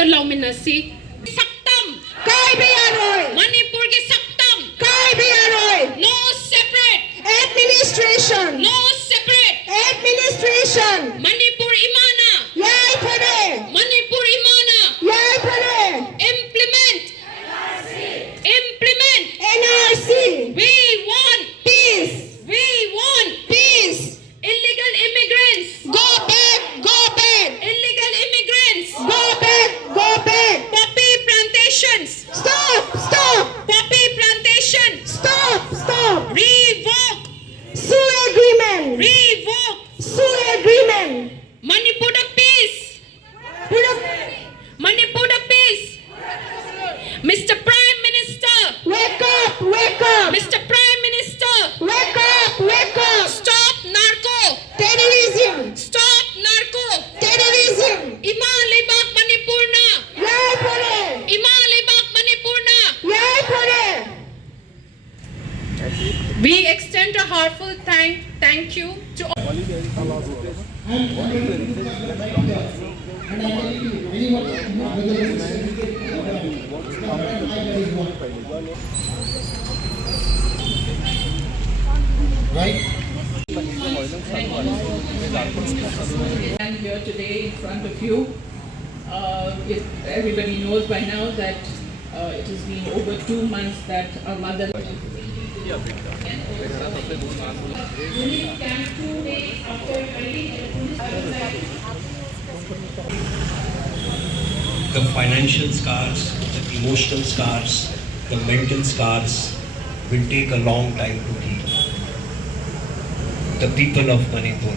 Lauminasi Saktam Kai Biyanoi Manipur ke Saktam Kai Biyanoi No separate administration No separate administration Manipur Imana Yai Pune Manipur Imana Yai Pune Implement Implement NRC We want peace We want peace Illegal immigrants Go back Go back Illegal immigrants Go back Poppy plantations. Stop! Stop! Poppy plantation. Stop! Stop! Revoke. Sue agreement. Revoke. Sue agreement. Manipur the peace. Manipur the peace. Mr. Prime Minister. Wake up! Wake up! Mr. Prime Minister. Wake up! Wake up! Stop narco-terrorism. Stop narco-terrorism. Imalibak Manipur na. We extend a heartfelt thank you to all. Right? I'm here today in front of you. Everybody knows by now that it has been over 2 months that our mother. The financial scars, the emotional scars, the mental scars will take a long time to heal. The people of Manipur.